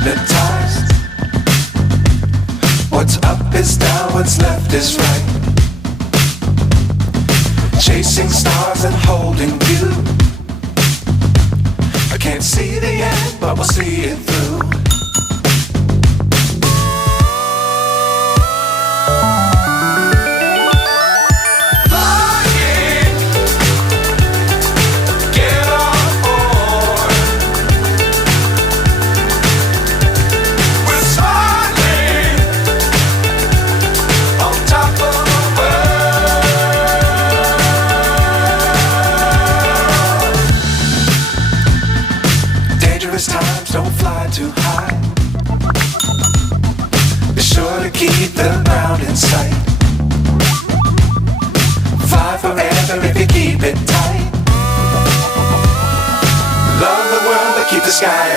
hypnotized. What's up is down, what's left is right. Chasing stars and holding you. I can't see the end, but we'll see it through. Times don't fly too high. Be sure to keep the ground in sight. Fly forever if you keep it tight. Love the world but keep the sky